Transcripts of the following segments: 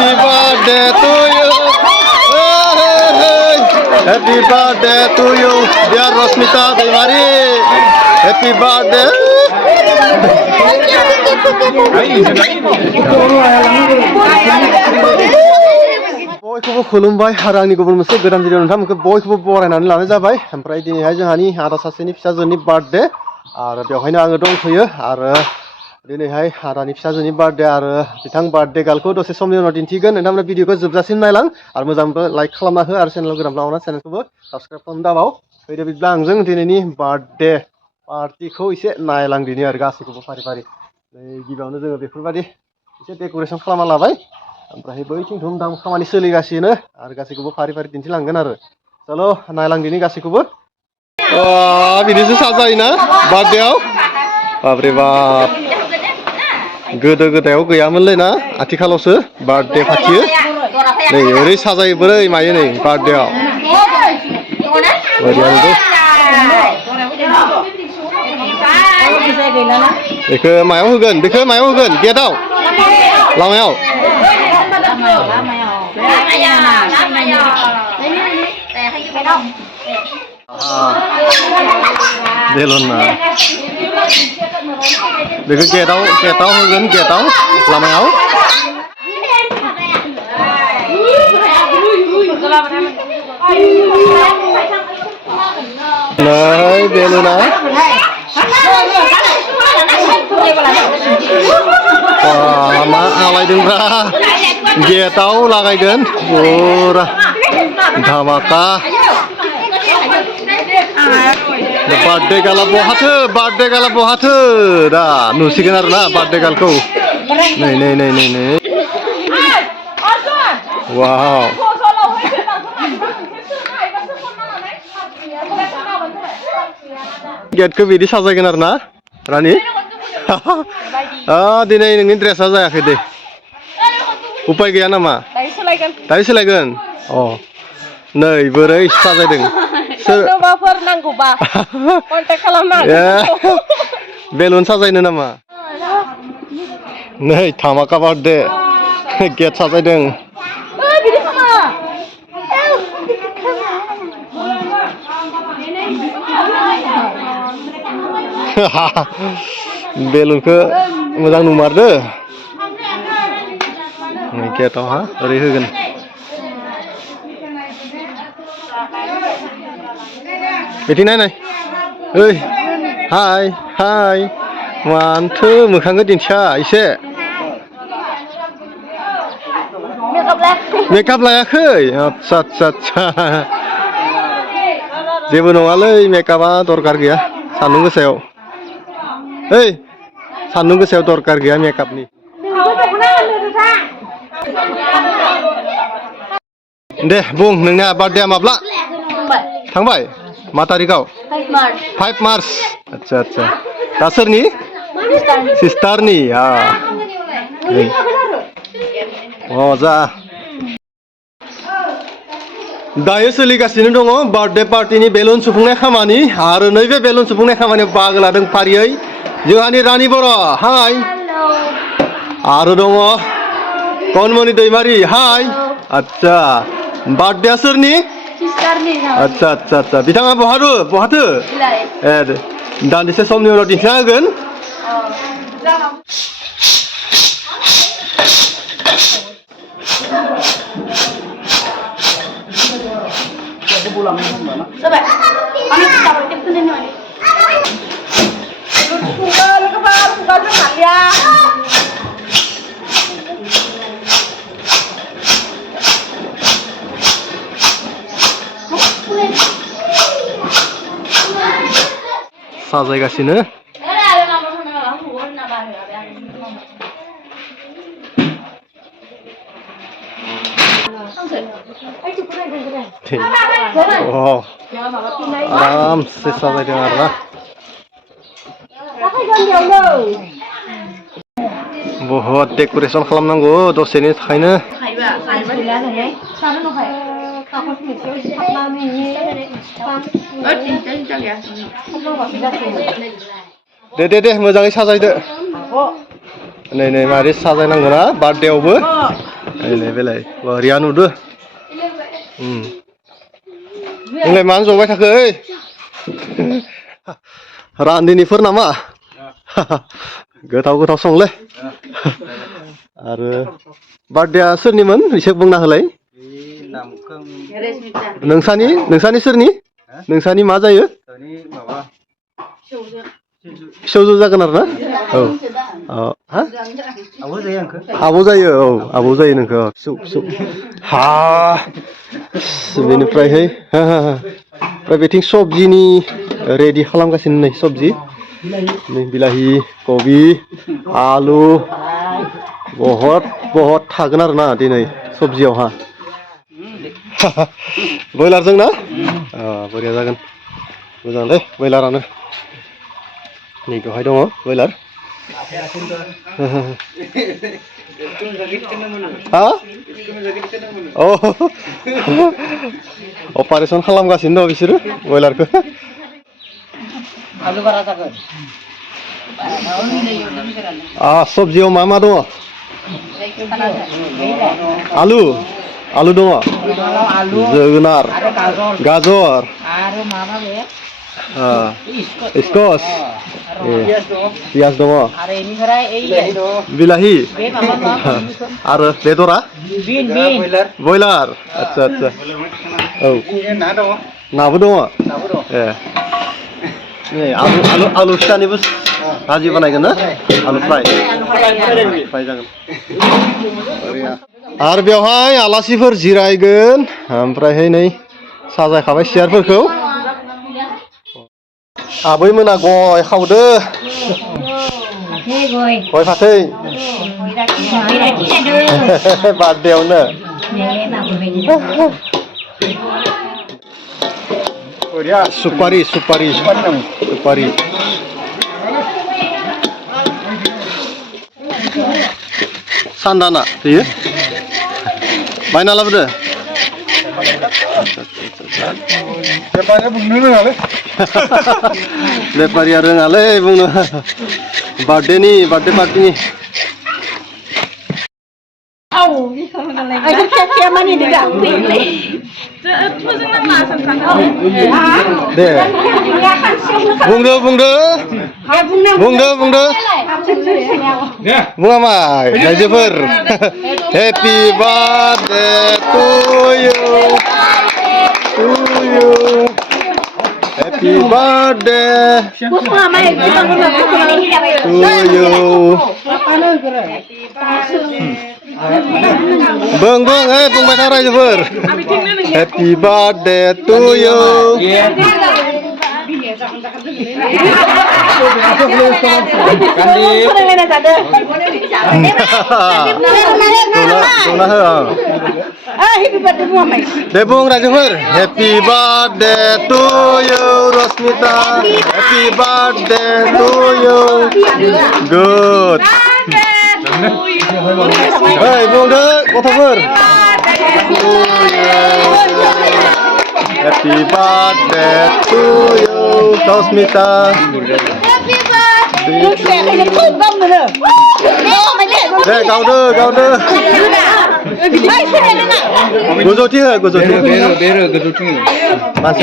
Happy birthday to you. Happy birthday to you, dear Rosmita Deimari. Happy birthday. बयखौबो खुलुमबाय आरो आंनि गुबुन मोनसे गोदान भिडिअ नोंथांमोनखौ बयखौबो बरायनानै लानाय जाबाय ओमफ्राय दिनैहाय जोंहानि आदा सासेनि फिसाजोनि बार्थडे आरो बेवहायनो आङो दंफैयो आरो दिनैहाय आदानि फिसाजोनि बार्थडे आरो बिथां बार्थडे गार्लखौ दसे समनि उनाव दिन्थिगोन नोंथांमोना भिडिअखौ जोबजासिम नायलां आरो मोजांबो लाइक खालामना हो आरो चेनेलाव गोदान लावना चेनेलखौबो साबस्क्राइब खालामनो दाबाव फैदो बिदिब्ला आंजों दिनैनि बार्थडे पार्टिखौ एसे नायलां दिनै आरो गासैखौबो फारि फारि गिबियावनो जोङो बेफोरबायदि एसे डेक'रेसन खालामना लाबाय ओमफ्राय बैथिं धुमधाम खामानि सोलिगासिनो आरो गासैखौबो फारि फारि दिन्थिलांगोन आरो चलो नायलां दिनै गासैखौबो बिदिसो साजायोना बार्थडेआव बाबरे बाब गोदो गोदायाव गैयामोनलै ना आथिखालावसो बार्थडे फाथियो नै ओरै साजायो बोरै मायो नै बार्थडेआव बेखौ मायाव होगोन गेटआव लामायाव बेलुना बेखौ गेटआव होगोन गेटआव लामायाव नै बेलुना मा आलायदोंब्रा गेटआव लागायगोन पुरा धामाका बार्थडे गाला बहाथो दा नुसिगोन आरो ना बार्थडे गालखौ नै वाव गेटखौ बिदि साजायगोन आरो ना रानि दिनै नोंनि ड्रेसा जायाखै दे उपाय गैया नामा दायो सोलायगोन नै बोरै साजायदों सोरबाफोर नांगौबा कन्टेक्ट खालामनो हागोन बेलुन साजायनो नामा नै धामाका बार्थडे गेट साजायदों बेलुनखौ मोजां नुमारदो गेटआव ओरै होगोन बिथिं नाय ओइ हाय मानोथो मोखांखौ दिन्थिया एसे मेकआप लायाखै आच्छा जेबो नङालै मेकआपआ दरकार गैया सान्दुं गोसायाव दरकार गैया मेकआपनि दे बुं नोंनिया बार्थडेआ माब्ला थांबाय मा तारिखआव 5 मार्च आच्छा दा सोरनि सिस्टारनि जा दायो सोलिगासिनो दङ बार्थडे पार्टिनि बेलुन सुफुंनाय खामानि आरो नैबे बेलुन सुफुंनाय खामानियाव बाहागो लादों फारियै जोंहानि रानि बर' हाय आरो दङ कनमनि दैमारि हाय आच्छा बार्थडेआ सोरनि आच्छा बिथाङा बहाथो दान्दिसे समनि उनाव दिन्थिना होगोन साजायगासिनो आरामसे साजायदों आरोना बहुत डेक'रेसन खालामनांगौ दसेनि थाखायनो दे मोजाङै साजायदो नै मारै साजायनांगौ ना बार्थडेआवबो बेलाय बरिया नुदो नोंलाय मानो जबाय थाखो ओइ रान्दिनिफोर नामा गोथाव गोथाव संलै आरो बार्थडेआ सोरनिमोन एसे बुंना होलाय नोंसानि सोरनि नोंसानि मा जायो फिसौजो जागोन आरो ना औ आब' जायो औ आब' जायो नोंखौ फिसौ हा बेनिफ्रायहाय ओमफ्राय बेथिं सबजिनि रेडि खालामगासिनो नै सबजि नै बिलाहि कबि आलु बहुत थागोन आरोना दिनै सबजियावहा ब्रयलारजों ना बरिया जागोन मोजांलै ब्रयलारानो नै बेवहाय दङ ब्रयलार हा अ अपारेसन खालामगासिनो दं बिसोरो ब्रयलारखौ सबजियाव मा मा दङ आलु दङ जोगोनार गाजर स्कस पियाज दङ बिलाहि आरो बेदरा ब्रयलार आदसा औ नाबो दङ ए नै आलु फिसानिबो भाजि बानायगोन ना आलु फ्राय जागोन आरो बेवहाय आलासिफोर जिरायगोन ओमफ्रायहाय नै साजायखाबाय सियारफोरखौ आबैमोना गय खावदो गय फाथै बार्थडेआवनो सुपारि सान्दाना बेयो बायना लाबोदो बेफारिया रोङालै बुंनो बार्थडे पार्टिनि दे बुंदो बुङा माय रायजोफोर happy birthday to you happy birthday to you बुंबाय था रायजोफोर हेपि बार्थडे टु इउ दे बुं रायजोफोर happy birthday to you Rashmita happy birthday to you गुड बुंदो गथ'फोर happy birthday to you Rashmita दे गावदो गोजौथि हो मानसि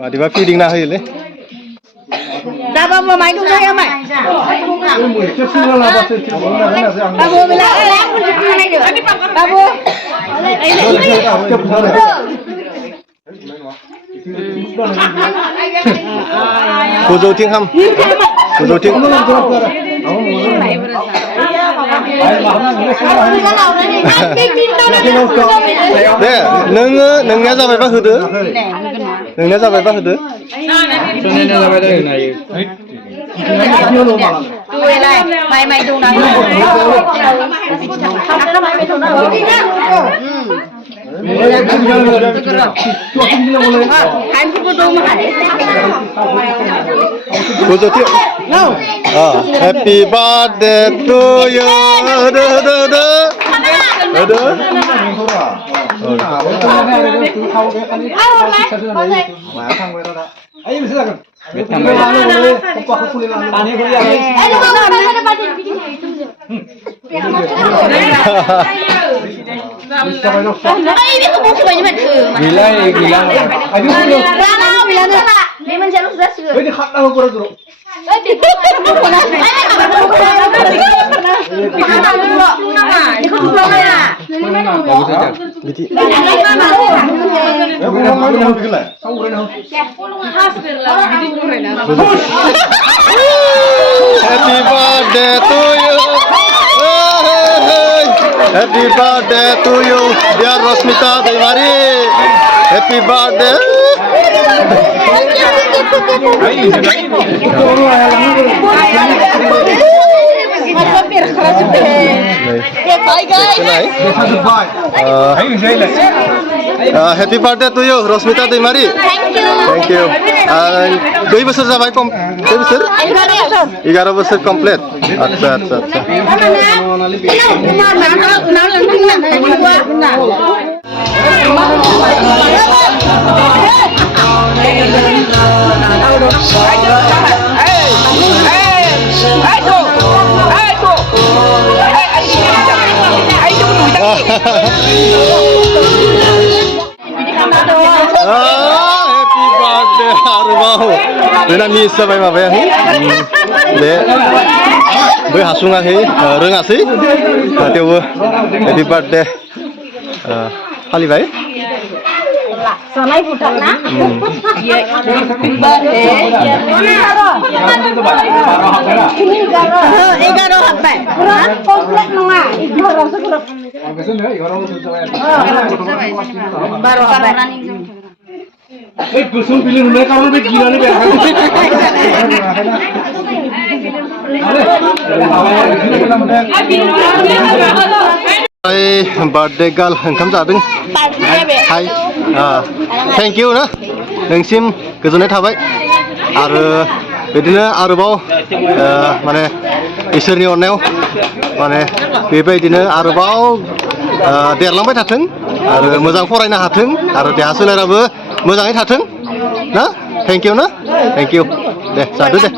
मादिबा फिदिंना होयोलै Babu mai dong saya mai. Babu bila Babu. गोजौथिं हाम गोजौथिं दे नोंनिया जाबायबा होदो Mai dong nang. Happy birthday to you. Happy birthday to you. Happy birthday to you, dear Rosmita Devari. Happy birthday. Happy birthday to you, Rosmita Devari. Thank you. 2 बोसोर जाबाय कम 2 बोसोर 11 बोसोर complete अच्छा अच्छा अच्छा Happy birthday आरोबाव बेना miss जाबाय माबाया बे बै हासुङाखै रोङासै थेवबो हेपि बार्थडे फालिबाय Salai budak na? Birthday. Ini garo apa? Komplek nonga. Garo sekurang. Baru apa? Gusung pilih mereka orang lebih gila nih birthday gal ओंखाम जादों हाय थेंक इउ ना नोंसिम गोजोननाय थाबाय आरो बिदिनो आरोबाव माने इसोरनि अननायाव माने बेबायदिनो आरोबाव देरलांबाय थाथों आरो मोजां फरायनो हाथों आरो देहा सोलेराबो मोजाङै थाथों ना थेंक इउ ना थेंक इउ दे जादो दे